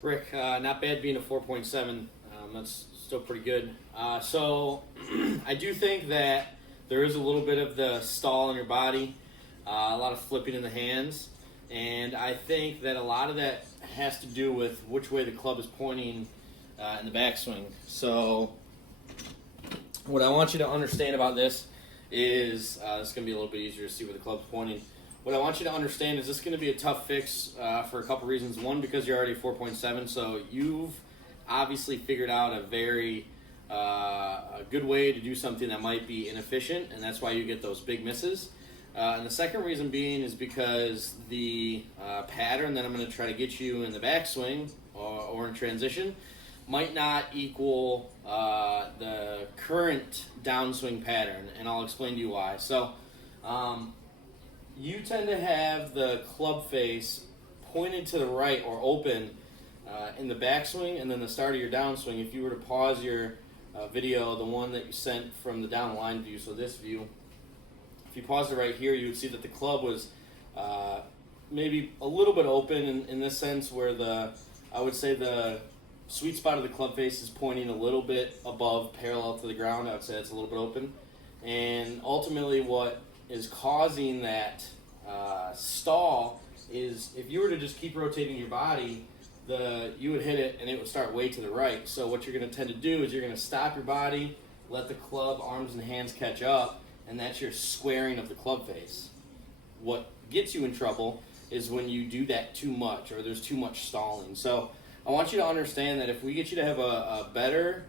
Rick, not bad being a 4.7. That's still pretty good. So I do think that there is a little bit of the stall in your body, a lot of flipping in the hands, and I think that a lot of that has to do with which way the club is pointing in the backswing. So what I want you to understand about this is it's going to be a little bit easier to see where the club's pointing. What I want you to understand is this is going to be a tough fix for a couple reasons. One, because you're already 4.7, so you've obviously figured out a very a good way to do something that might be inefficient, and that's why you get those big misses. And the second reason being is because the pattern that I'm going to try to get you in the backswing or in transition might not equal the current downswing pattern, and I'll explain to you why. So you tend to have the club face pointed to the right or open in the backswing and then the start of your downswing. If you were to pause your video, the one that you sent from the down the line view, so this view, if you pause it right here, you would see that the club was maybe a little bit open in this sense, where I would say the sweet spot of the club face is pointing a little bit above parallel to the ground. I would say it's a little bit open. And ultimately what is causing that stall is if you were to just keep rotating your body, you would hit it and it would start way to the right. So what you're going to tend to do is you're going to stop your body, let the club, arms, and hands catch up, and that's your squaring of the club face. What gets you in trouble is when you do that too much or there's too much stalling. So I want you to understand that if we get you to have a better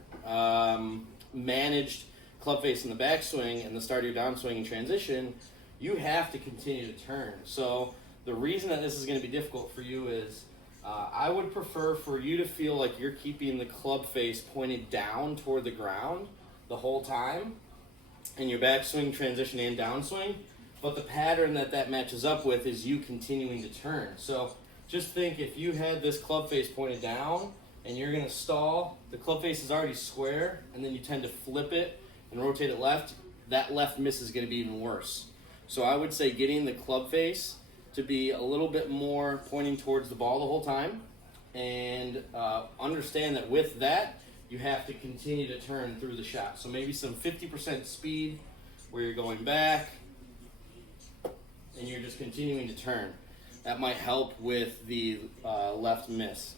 managed club face in the backswing and the start of your downswing and transition, you have to continue to turn. So the reason that this is going to be difficult for you is I would prefer for you to feel like you're keeping the club face pointed down toward the ground the whole time in your backswing, transition, and downswing, but the pattern that matches up with is you continuing to turn. So just think if you had this club face pointed down and you're going to stall, the club face is already square, and then you tend to flip it and rotate it left, that left miss is going to be even worse. So I would say getting the club face to be a little bit more pointing towards the ball the whole time, and understand that with that, you have to continue to turn through the shot. So maybe some 50% speed where you're going back and you're just continuing to turn. That might help with the left miss.